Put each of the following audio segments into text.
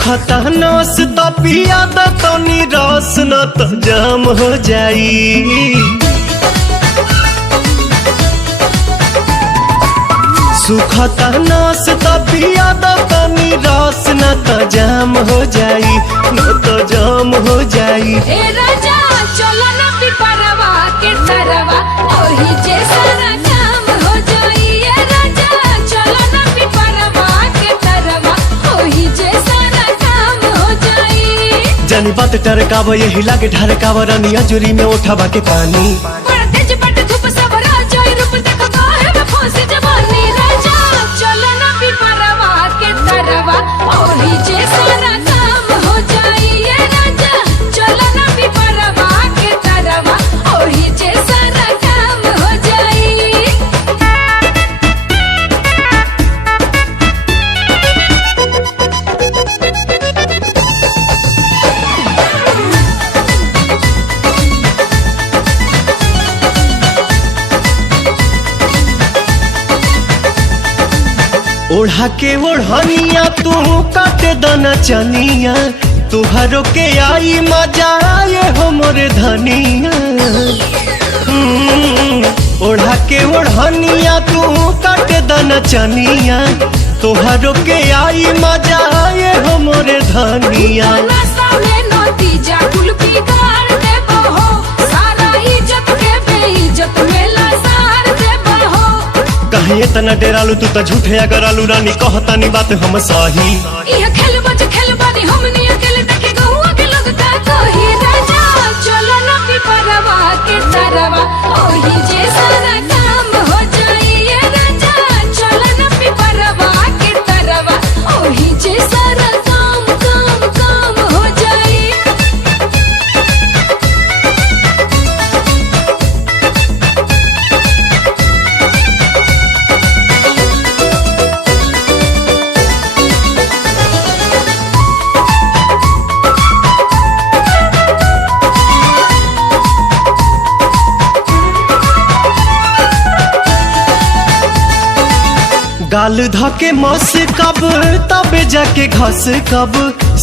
सुखता नस तो पिया तो निरस न तो जाम हो जाई। सुखता नस तो पिया तो निरस न तो जाम हो जाई, न तो जाम हो जाई। ए राजा चलो ना पिपरवा के तरवा ओही जैसा ना काम हो जाई। ए राजा चलो ना पिपरवा के तरवा ओही जैसा ना काम हो जाई। जानी बात टरकाव यही लागे ढरकाव रानी अजूरी में उठावा के पानी। बड़ा तेज पट धूप सब राजा रूप देखो काहे में फंसी जवानी। राजा चलो ना पिपरवा के तरवा ओही जैसा ना काम हो जाई। ए राजा चलो ना पिपरवा के तरवा ओही जैसा ना काम हो जाई। ओढ़ा के ओढ़निया तू काटे दना चनिया, तुहरो के आई मजा आए हो मोरे धनिया। ओढ़ा के ओढ़निया तू काटे दना चनिया, तुहरो के आई मजा आए हो मोरे धनिया। नशा में नतीजा कुल बिगाड़ देबो हो, सारा इज्जत के बेइज्जत में लसार देबो हो। कहीं इतना डेरालू तू तो झूठे अगर आलू रानी कहतानी बात हम सही। यह खेल बज खेल बानी हमनी अकेले देखे गहुआ के लोग का कही। राजा चलो ना पिपरवा के तरवा ओही जैसा ना काम हो जाई। ए राजा चलो ना पिपरवा के तरवा ओही जैसा ना काम काम काम हो जाई। गाल धके मस कब तबे जाके घस कब,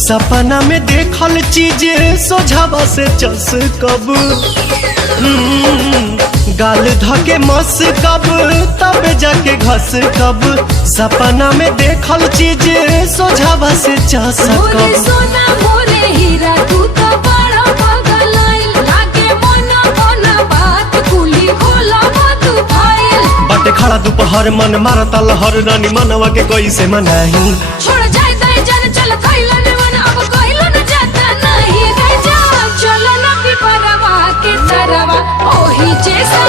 सपना में देखल चीज सोझावा से चस कब। गाल धके मस कब तबे जाके घस कब, सपना में देखल चीज सोझावा से चस मोरे कब। सोना मोरे हीरा तू तो बड़ा पगलाइल लागे मना मना बात कुली खोला तू फाइल। बाटे खड़ा दोपहर मन मारता लहर रानी मनवा के कोई से मनाही। छोड़ जाए दाई जान चल कइला ने मन अब कइला न जाता नहीं। राजा चलो ना पिपरवा के तरवा ओही जैसा